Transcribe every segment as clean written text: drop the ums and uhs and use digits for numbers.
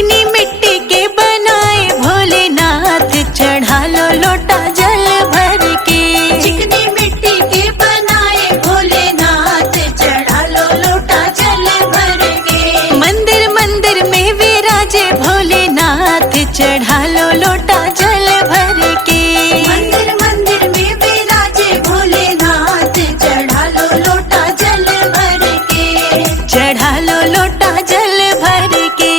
चिकनी मिट्टी के बनाए भोलेनाथ, चढ़ा लो लोटा जल भर के। चिकनी मिट्टी के बनाए भोलेनाथ, चढ़ा लो लोटा जल भर के। मंदिर मंदिर में विराजे भोलेनाथ, चढ़ा लो लोटा जल भर के। मंदिर मंदिर में विराजे भोलेनाथ, चढ़ा लो लोटा जल भर के। चढ़ा लो लोटा जल भर के।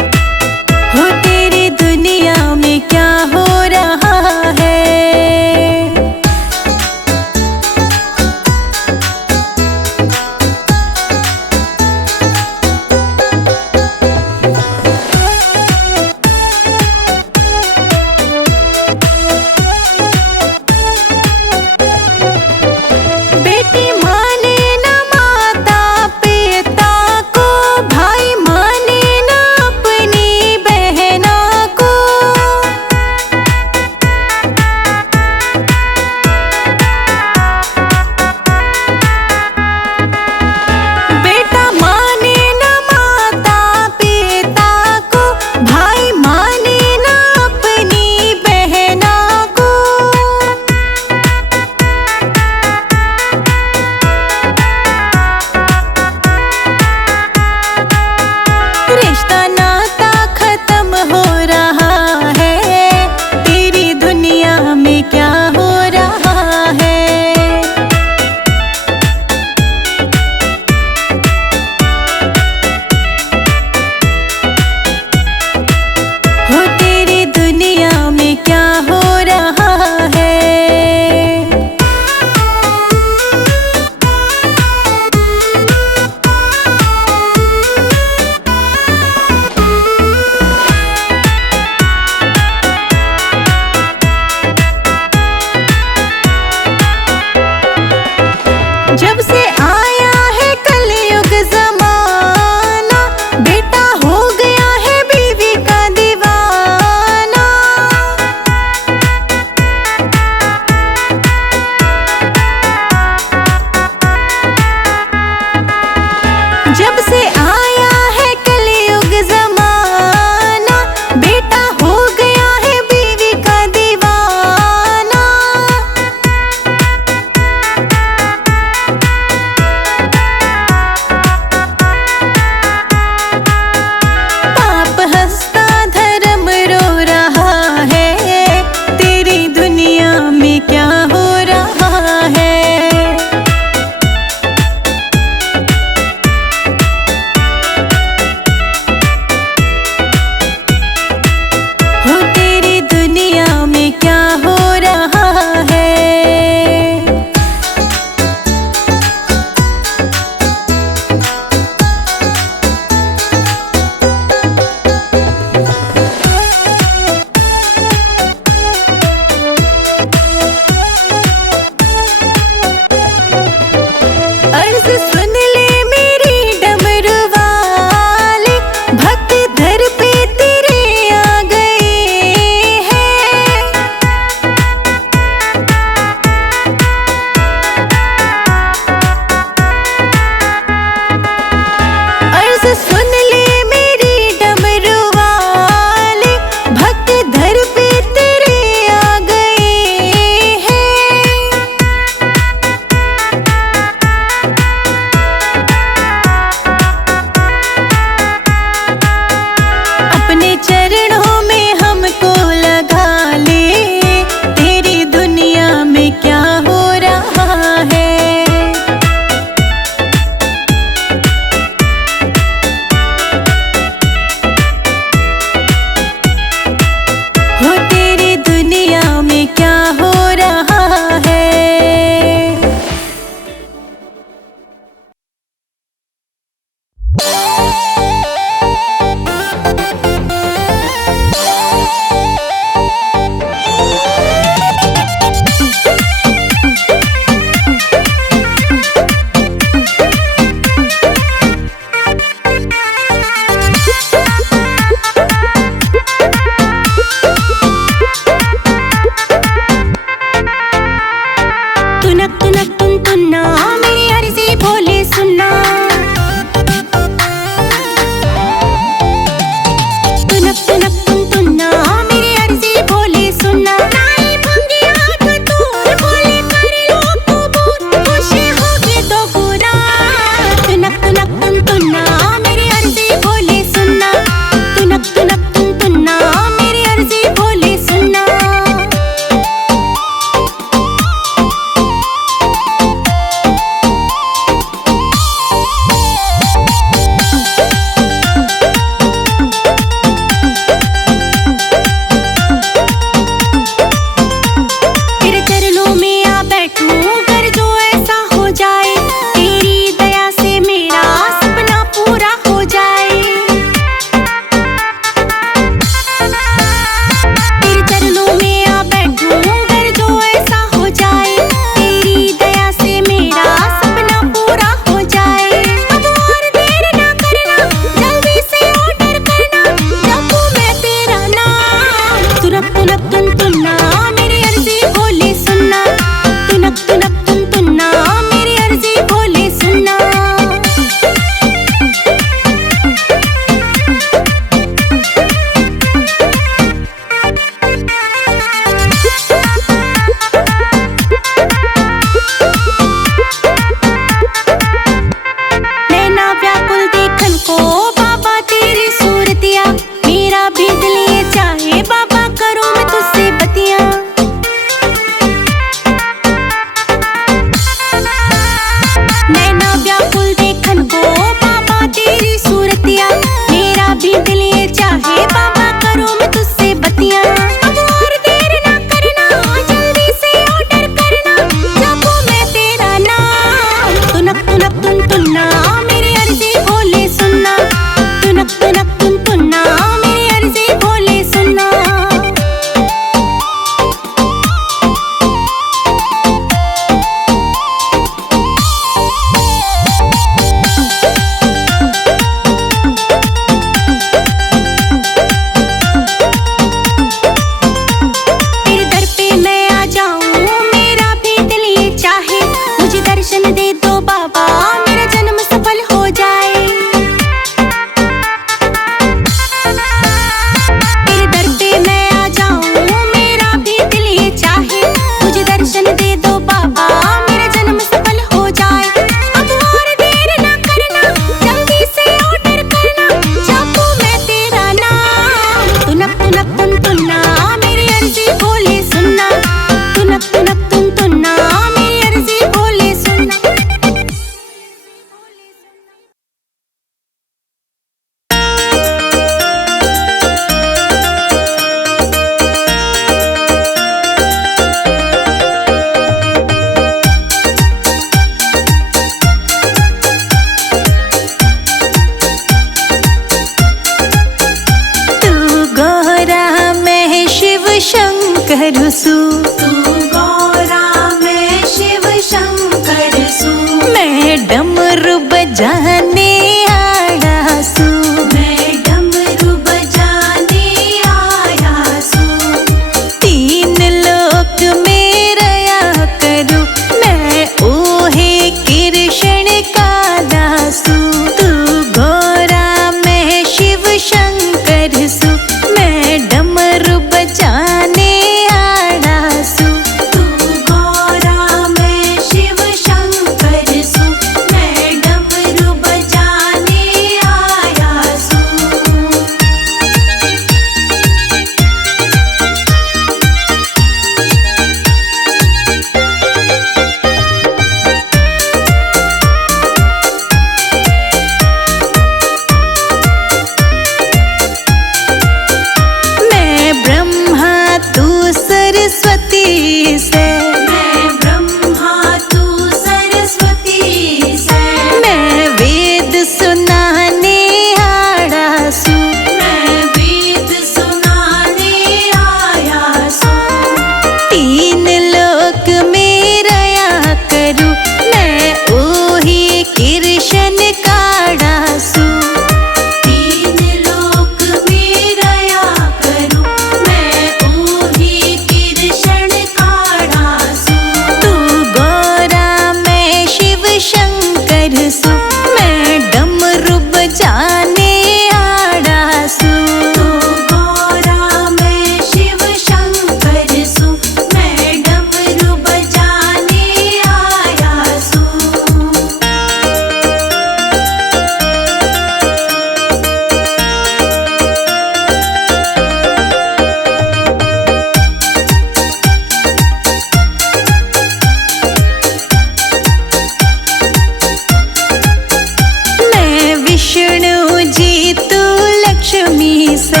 लक्ष्मी से,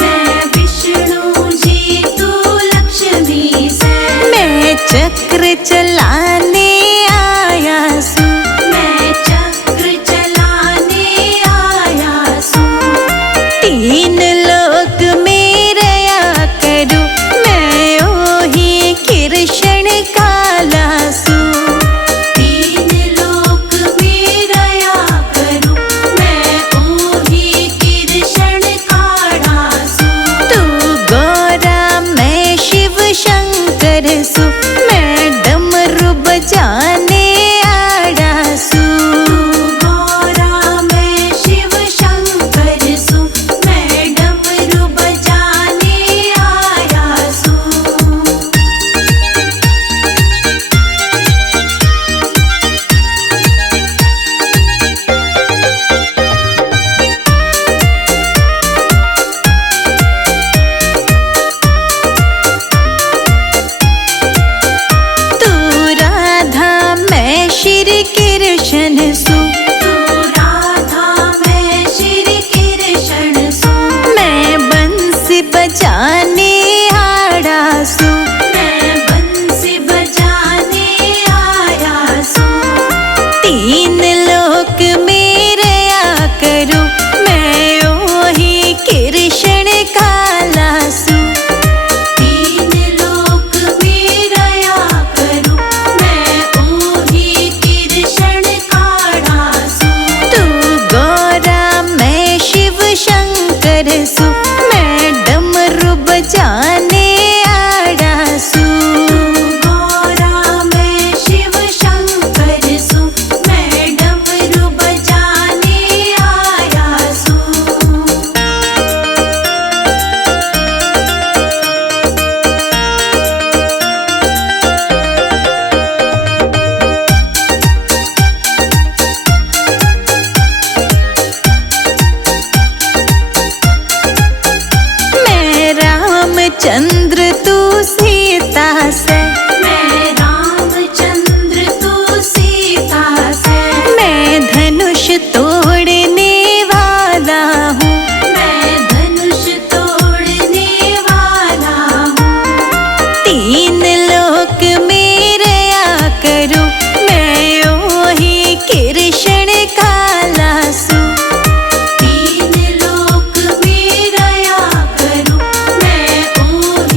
मैं विष्णु जी तू लक्ष्मी से, मैं चक्र चलाने आया सू, मैं चक्र चलाने आया सू, तीन लोक में रया करूं मैं ओही कृष्ण काला सू, तीन लोक में रया करूं मैं ओही कृष्ण काढ़ा सू, तू गौरा मैं शिव शंकर सू, मैं डमरू बजाने आड़ा सू, गौरा मैं शिव शंकर सू, मैं डमरू बजाने आया सू। तू राधा मैं श्री कृष्ण सू, तू राधा मैं श्री कृष्ण सू, मैं बंसी बजाने आड़ा सू, मैं बंसी बजाने आया सू, तीन लोक में रया करूं मैं ओही कृष्ण काला सू, तीन लोक में रया करूं मैं ओही कृष्ण काढ़ा सू, तू गौरा मैं शिव शंकर सू, मैं डमरू बजाने आड़ा सू, गौरा मैं शिव शंकर सू, मैं डमरू बजाने आया सू। मैं रामचंद्र तू सीता से, मैं रामचंद्र तू सीता से, मैं धनुष तोड़ने वाला हूँ, मैं धनुष तोड़ने वाला हूँ, तीन लोक में रया करूं मैं ओही कृष्ण काला सू, तीन लोक में रया करूं मैं ओही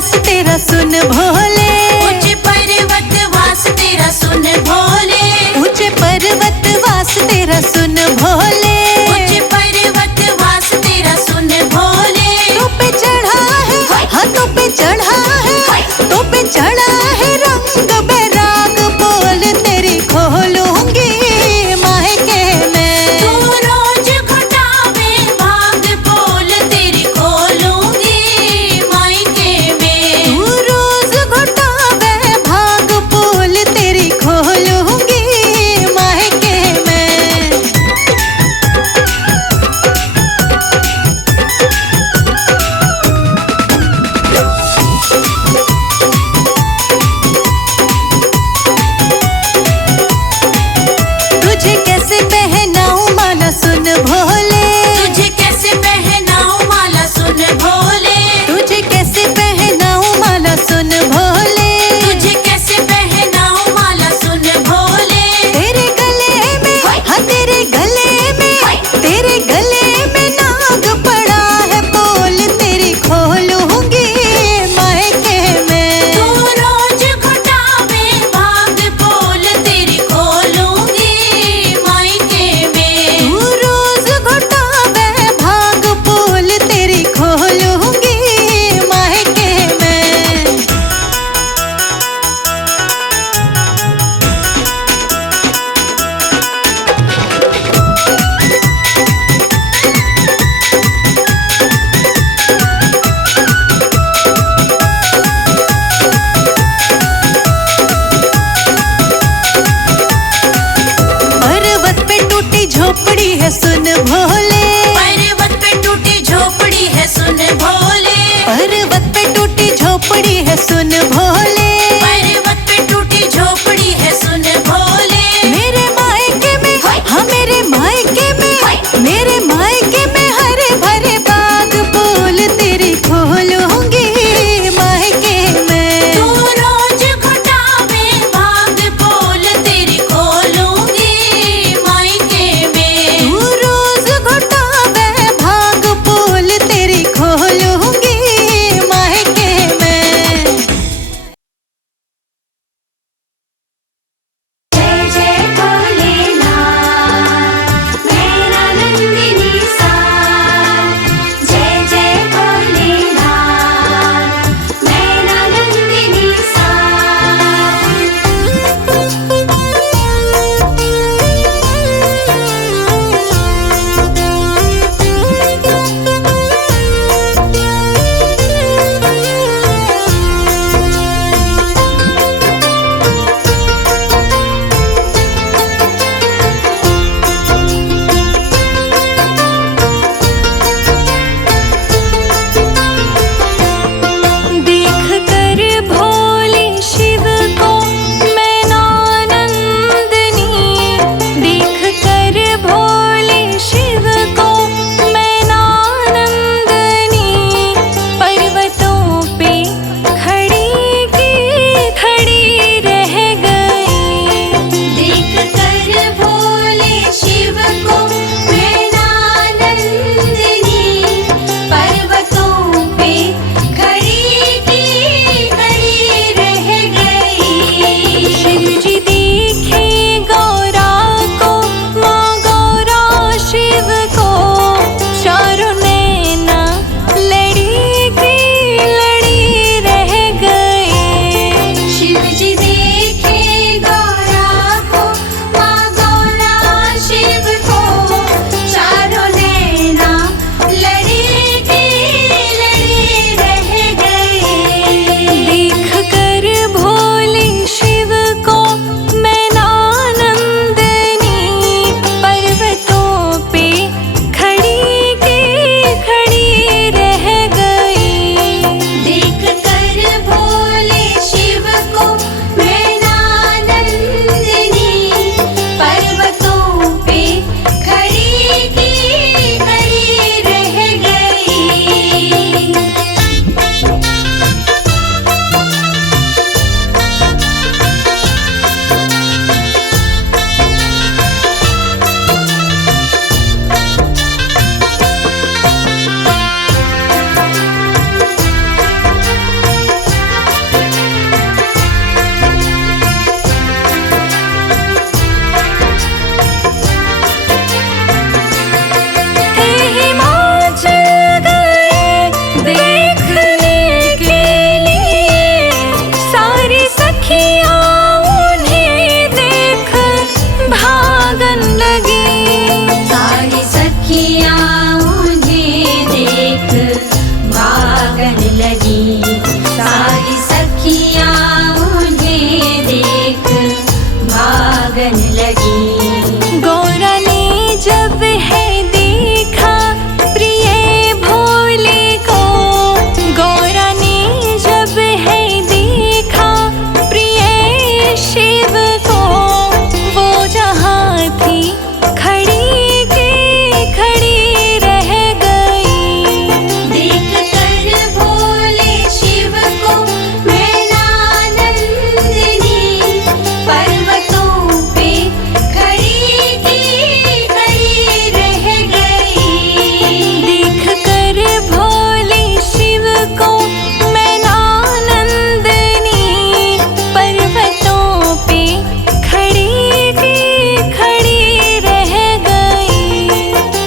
वास तेरा सुन भोले, ऊंचे पर्वत वास तेरा सुन भोले, ऊंचे पर्वत वास तेरा सुन भोले, ऊंचे पर्वत वास तेरा सुन भोले। तो पे चढ़ा है, हाथों पे चढ़ा है, तो पे चढ़ा है रंग बैराग, बोल तेरी खोलूंगी मायके में। तू रोज घटावे भाग, बोल तेरी खोलूंगी मायके में। तू रोज घुटावे सखियाँ उन्हें देख भागन लगी, सारी सखियाँ उन्हें देख भागन लगी। गौरा ने जब है देखा प्रिय भोले को, गौरा ने जब है देखा प्रिय शिव को, वो जहाँ थी खड़ी की खड़ी रह गई। देख कर भोले शिव को मैनानंदिनी, पर्वतों पे खड़ी की खड़ी रह गई। देख कर भोले शिव को मैनानंदिनी, पर्वतों पे खड़ी की खड़ी रह गई।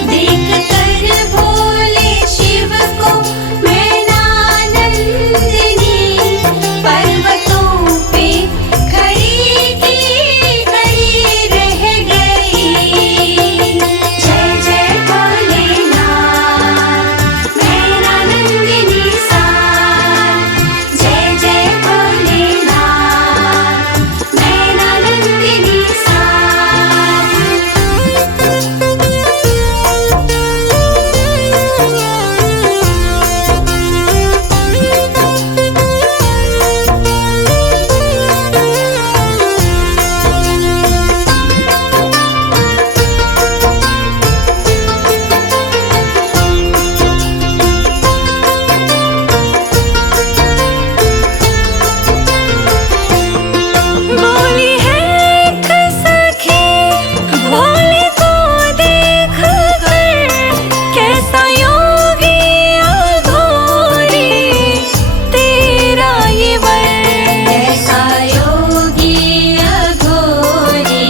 देख कर भोले शिव को मैनानंदिनी, पर्वतों पे खड़ी की खड़ी रह गई। जय जय भोलेनाथ मैनानंदिनी साथ, जय जय भोलेनाथ मैनानंदिनी साथ। बोली है एक सखी भोले को देख कर, कैसा योगी अघोरी तेरा ये वर। कैसा योगी अघोरी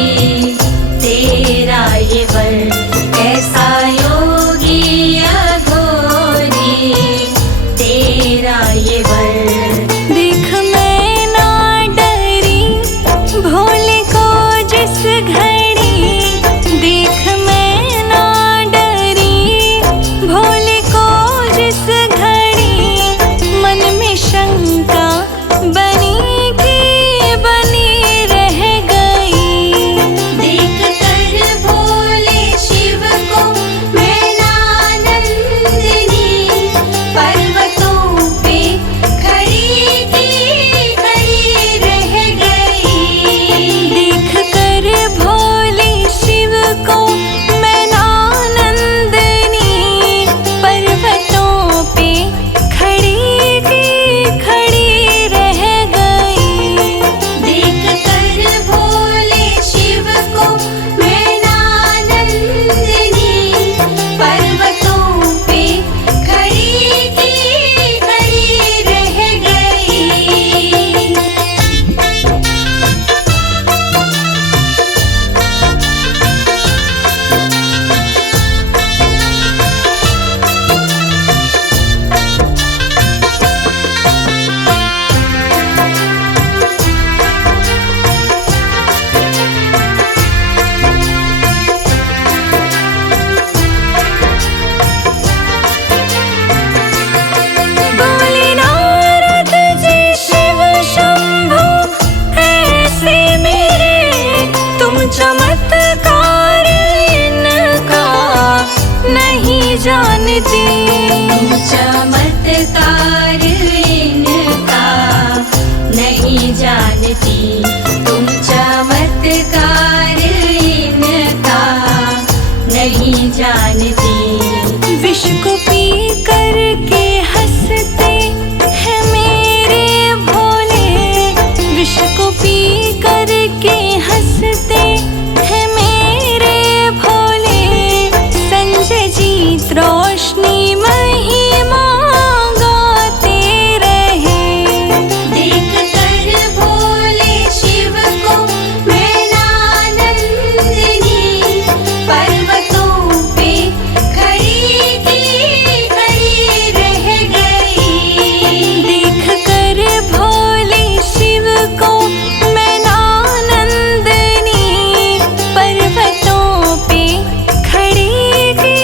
तेरा ये वर, कैसा योगी अघोरी तेरा ये वर। देख मैं ना डरी भोले को जिस घड़ी, देख मैं ना डरी भोले को जिस घड़ी, मन में शंका बनी की बनी रह गई। देख कर भोले शिव को मैनानंदिनी, पर्वतों पे खड़ी की खड़ी रह गई। देख कर भोले शिव को मैनानंदिनी, पर्वतों पे खड़ी की खड़ी रह गई। देख कर भोले शिव को मैनानंदिनी, पर्वतों पे खड़ी की खड़ी रह गई। बोले नारद जी शिव शंभु ऐसे मेरे, तुम चमत्कार इनका नहीं जानती। चमत्कार इनका नहीं जानती, तुम चमत्कार इनका नहीं जानती। विष को पी करके हंसते हैं मेरे भोले, विष को पी करके हंसते हैं मेरे भोले। संजय जीत रोशनी महिमा गाते रहे। देख कर भोले शिव को मैनानंदिनी, पर्वतों पे खड़ी की खड़ी रह गई। देख कर भोले शिव को मैनानंदिनी, पर्वतों पे खड़ी की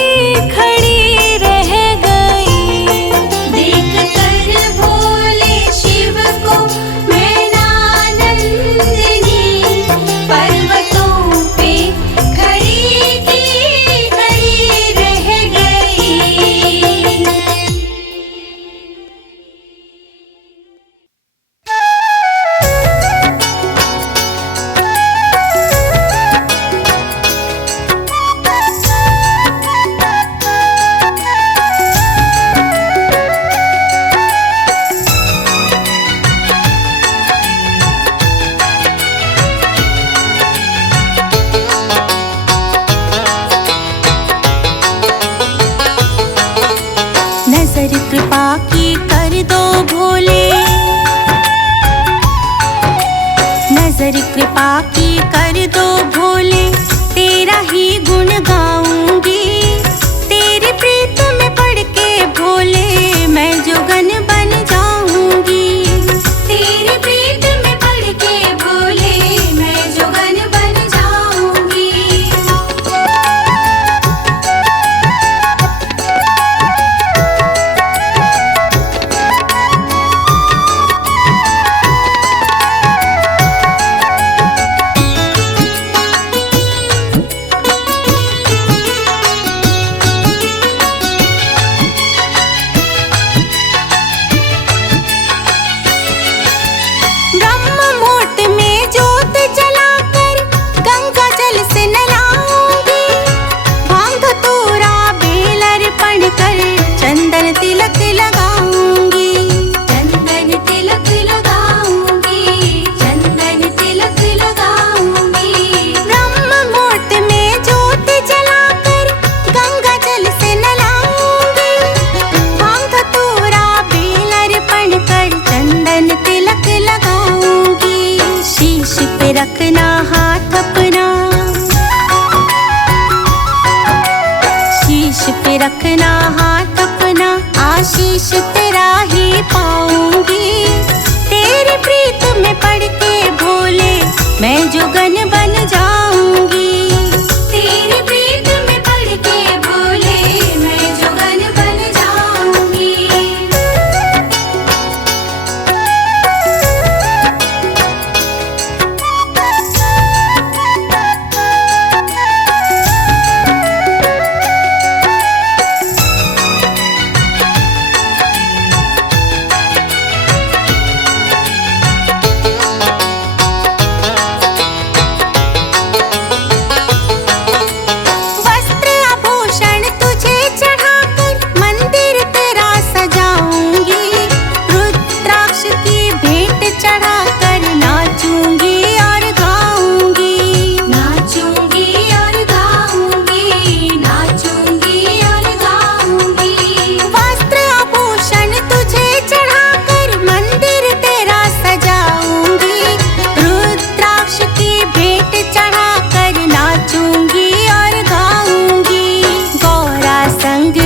पे रखना हाथ अपना, आशीष तेरा ही पाऊंगी। तेरी प्रीत में पढ़ के भोले मैं जोगन बन जाऊंगी। तेरी प्रीत में पढ़ के भोले मैं जोगन बन जाऊंगी।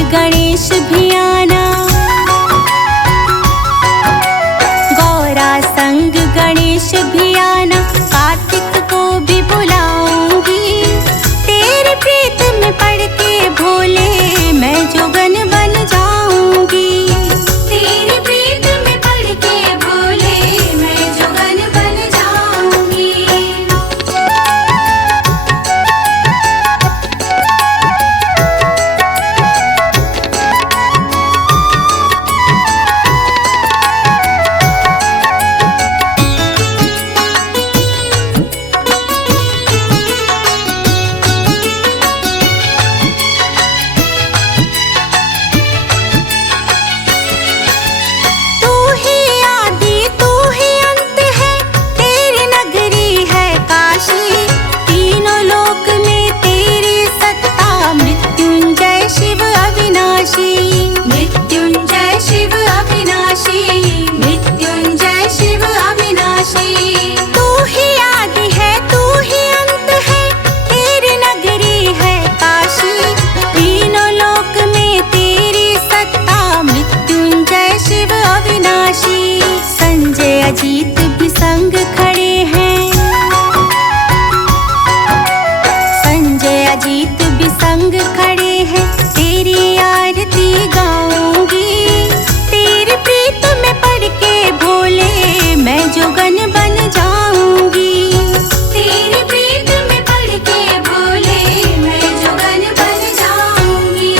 गणेश भी आना, गौरा संग गणेश भी आना, कार्तिक को भी बुलाऊंगी। तेरी प्रीत में पढ़ के भोले मैं जोगन बन जाऊंगी। तेरी प्रीत में पढ़ के भोले मैं जोगन बन जाऊंगी। मृत्युंजय शिव अविनाशी, मृत्युंजय शिव अविनाशी। तू ही आदि है तू ही अंत है, तेरी नगरी है काशी। तीनों लोक में तेरी सत्ता, मृत्युंजय शिव अविनाशी। संजय अजीत भी संग खड़े हैं, संजय अजीत भी संग खड़े हैं। तेरी आरती गाऊंगी। तेरी प्रीत में पढ़ के भोले मैं जोगन बन जाऊंगी। तेरी प्रीत में पढ़ के भोले मैं जोगन बन जाऊंगी।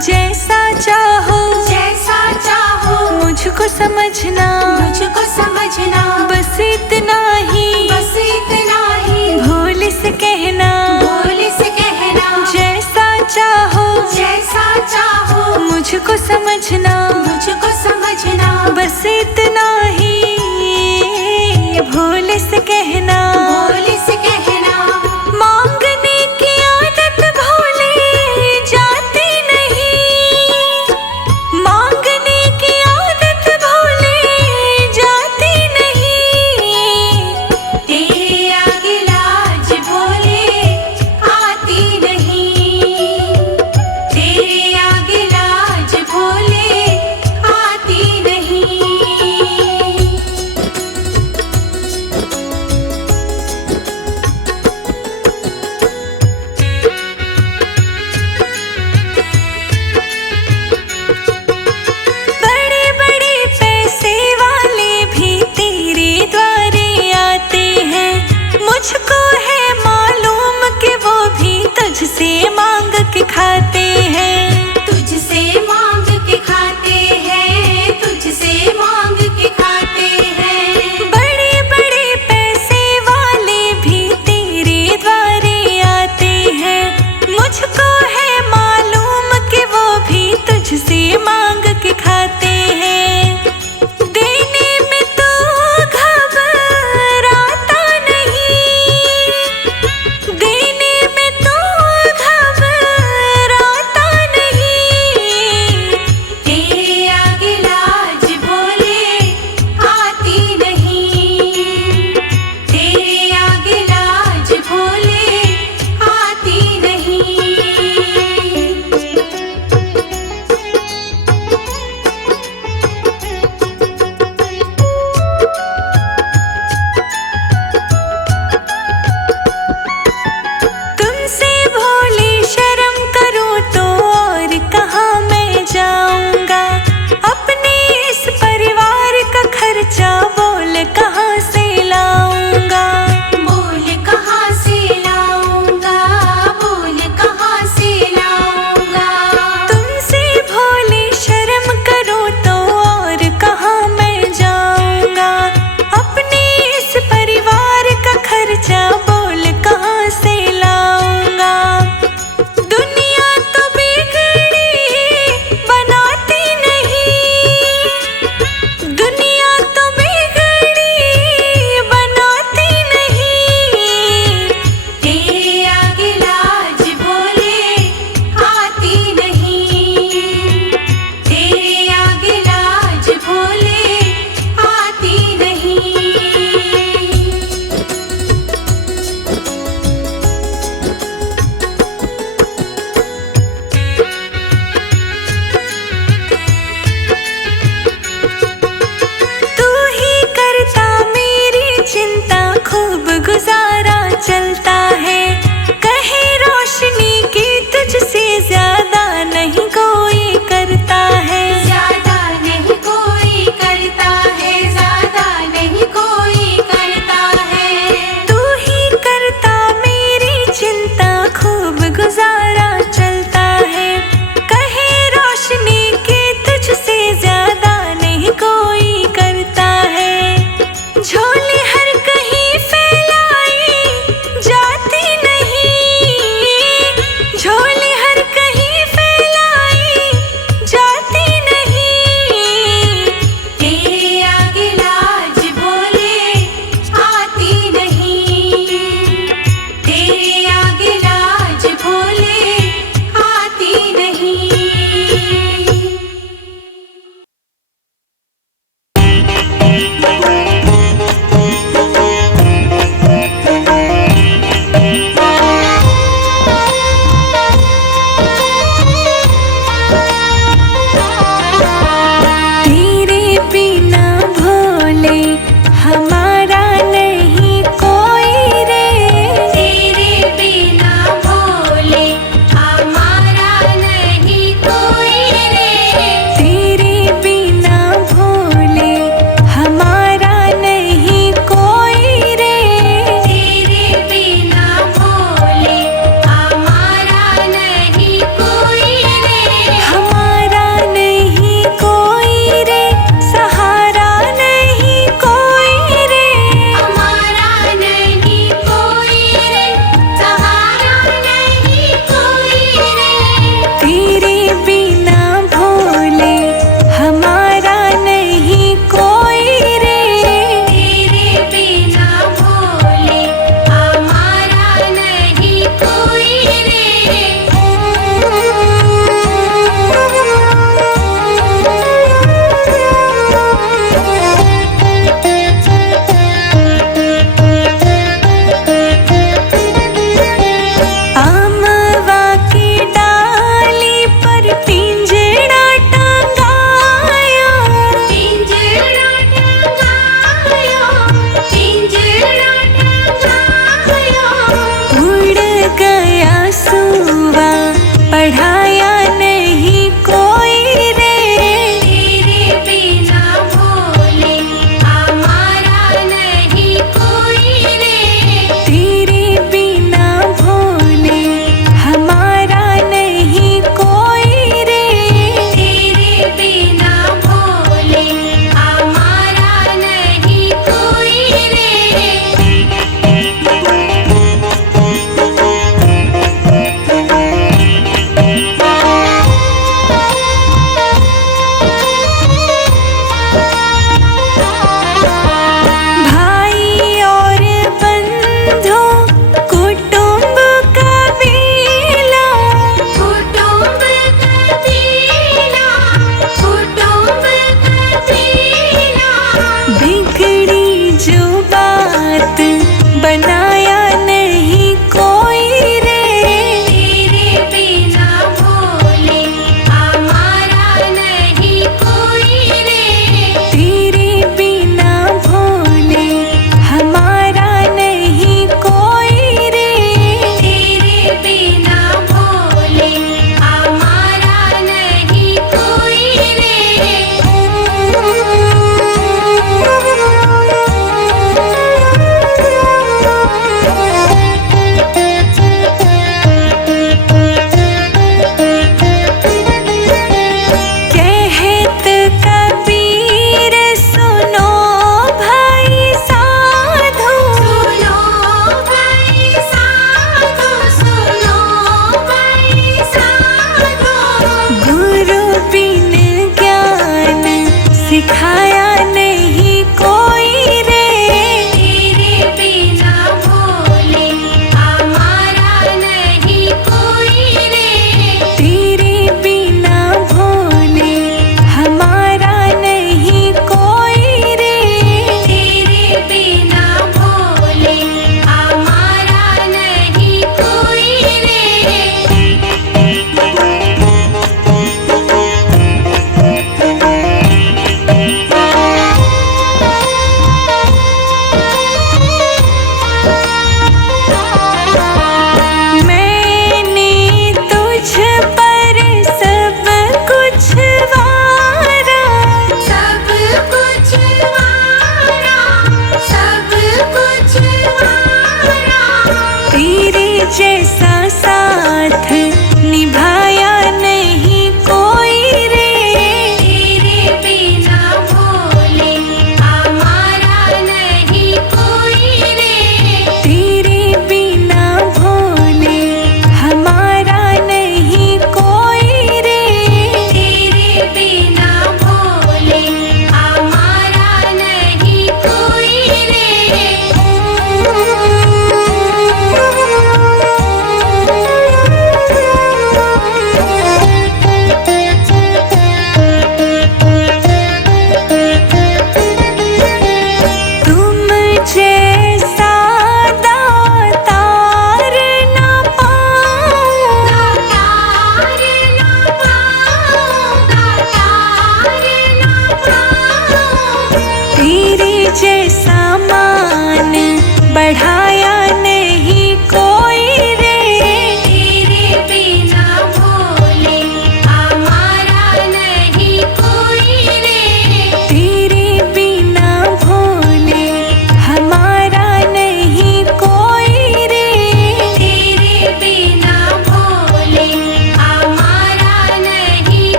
जैसा चाहो मुझको समझना, मुझको समझना, बस इतना ही भोले से कहना, भोले से कहना। जैसा चाहो मुझको समझना, मुझको समझना, बस इतना ही भोले से कहना, भोले से कहना। मांगने की आदत भोले जाती नहीं, मांगने की आदत भोले जाती नहीं। तेरे आगे लाज भोले आती नहीं, तेरे आगे लाज भोले आती नहीं। चलता है। कहे रोशनी की तुझसे ज्यादा नहीं कोई करता है। ज्यादा नहीं कोई करता है, ज्यादा नहीं कोई करता है। तू ही करता मेरी चिंता, खूब गुजारा चलता है। कहे रोशनी की तुझसे ज्यादा नहीं कोई करता है। झोली हर कहीं फैलाई जा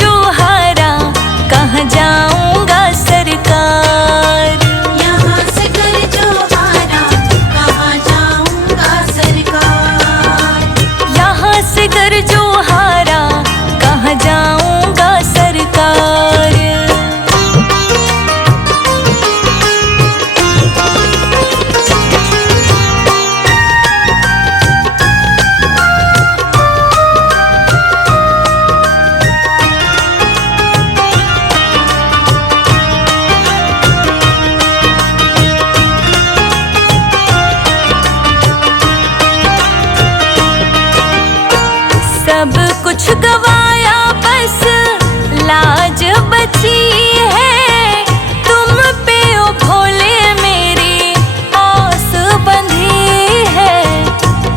जो हारा, कहाँ जाऊंगा सरकार। यहाँ से कर जो हारा, कहाँ जाऊंगा सरकार। यहाँ से कर जो हारा, कहाँ जाऊंगा सरकार। सब कुछ गवाया, बस लाज बची है। तुम पे ओ भोले मेरी आस बंधी है।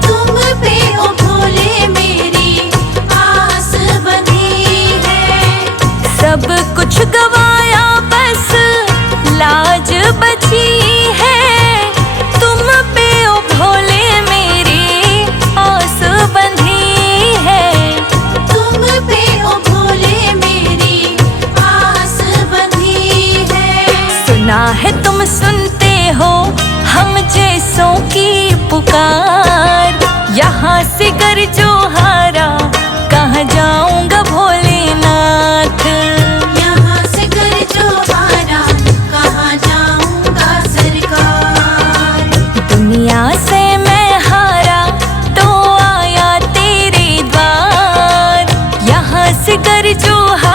तुम पे ओ भोले मेरी आस बंधी है। सब कुछ गवाया, बस लाज बची है। तुम पे ओ भोले मेरी आस बंधी है। तुम पे ओ भोले मेरी आस बंधी है। सुना है तुम सुनते हो हम जैसों की पुकार। यहाँ से कर जो हारा, कहाँ जाऊंगा भोलेनाथ। यहाँ से कर जो हारा, कहाँ जाऊंगा सरकार। दुनिया से मैं हारा तो आया तेरे द्वार। यहाँ से कर जो हारा,